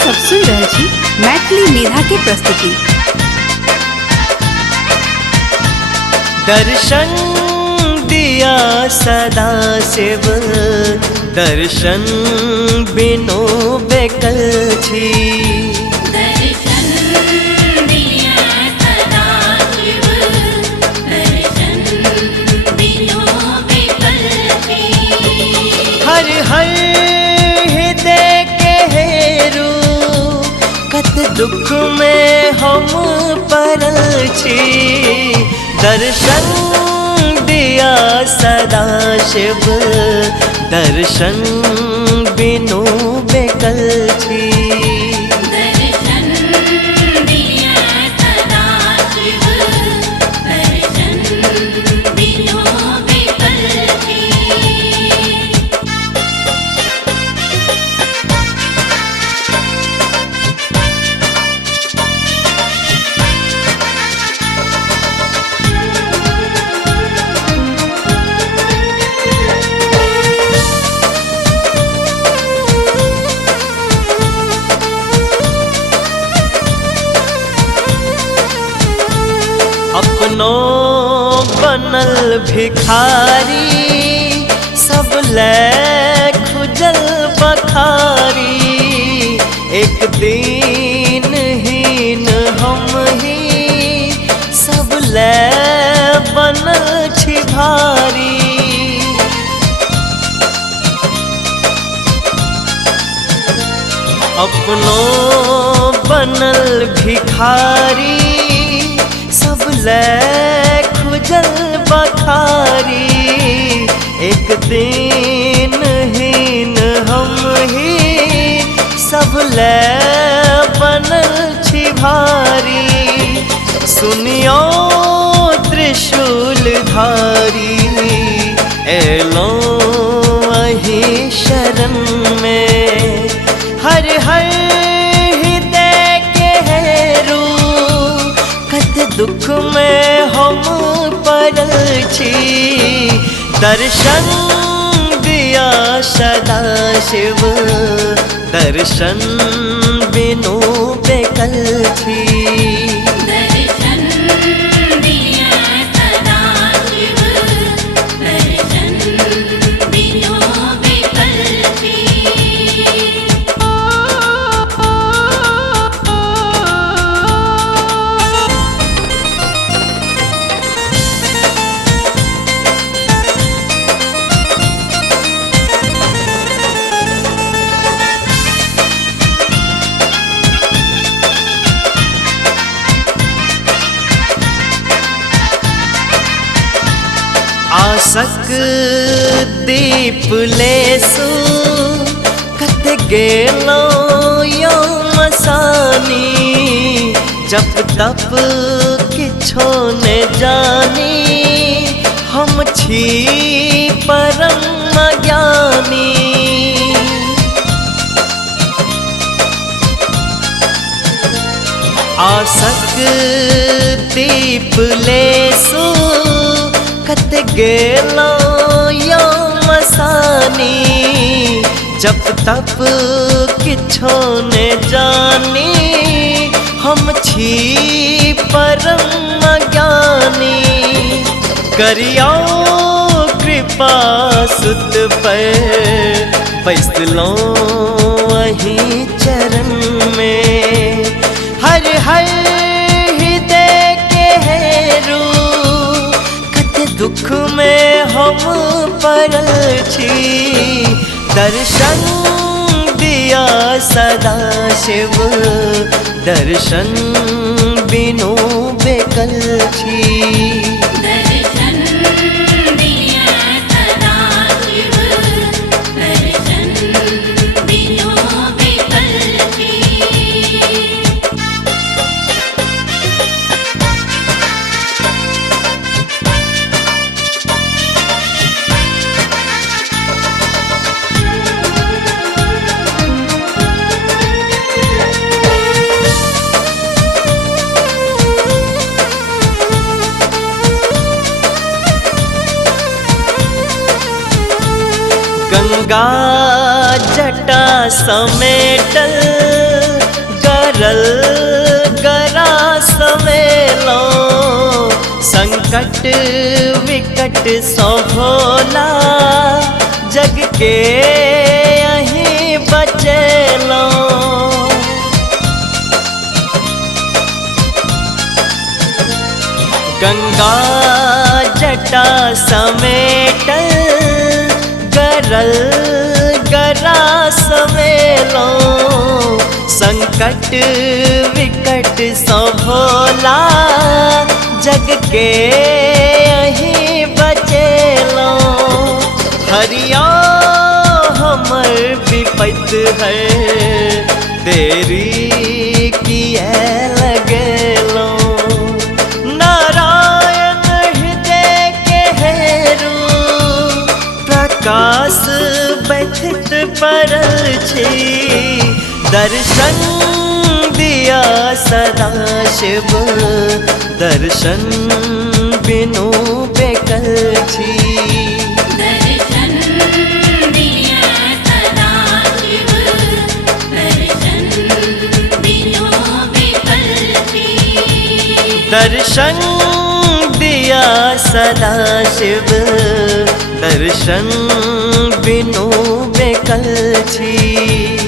सब सुन रहे छी मैथिली मेधा के प्रस्तुति। दर्शन दिया सदा शिव, दर्शन बिनु बेकल छी। हर हर हृदय के हेरू कत दुख में हम परल छी। दर्शन दिया सदा शिव, दर्शन बिनु बेकल छी। अपनों बनल भिखारी, सब ले खुजल बखारी। एक दिन हीन हम ही, सब ले बनल छी भारी। अपनों बनल भिखारी, सब ले खुजल बखारी। एक दिन हीन हम ही, सब ले बनल छी भारी। सुनियो त्रिशूल धारी, एलो अही शरण में। हर हर हृदय के हेरू कत दुख में हम परल छी। दर्शन दिया सदा शिव, दर्शन बिनु बेकल छी। आसक दीप लेसु कत गेलो यो मसानी। जप तप किछो ने जानी, हम छी परम ज्ञानी। आसक दीप लेसु कत गेलो यो मसानी। जप तप किछो ने जानी, हम छी परम ज्ञानी। करियो कृपा सुत पर, बैसलो अही चरण में। हर हर हृदय के हेरू दुख में हम परल छी। दर्शन दिया सदा शिव, दर्शन बिनु बेकल छी। गंगा जटा समेटल गरल गरा समेलो संकट विकट सो भोला जग के यहीं बचेलो गंगा जटा समेटल गरल गरा समेलो संकट विकट सो भोला जग के यहीं बचेलो हरिया हमर विपत है देरी किए लगेलो नारायण हृदय के हेरू प्रकाश बैठित पड़ल छी दर्शन दिया सदा शिव दर्शन बिनु बेकल छी दर्शन दिया सदा शिव दर्शन बिनु विकल छी दर्शन दिया सदा शिव दर्शन बिनु बेकल छी।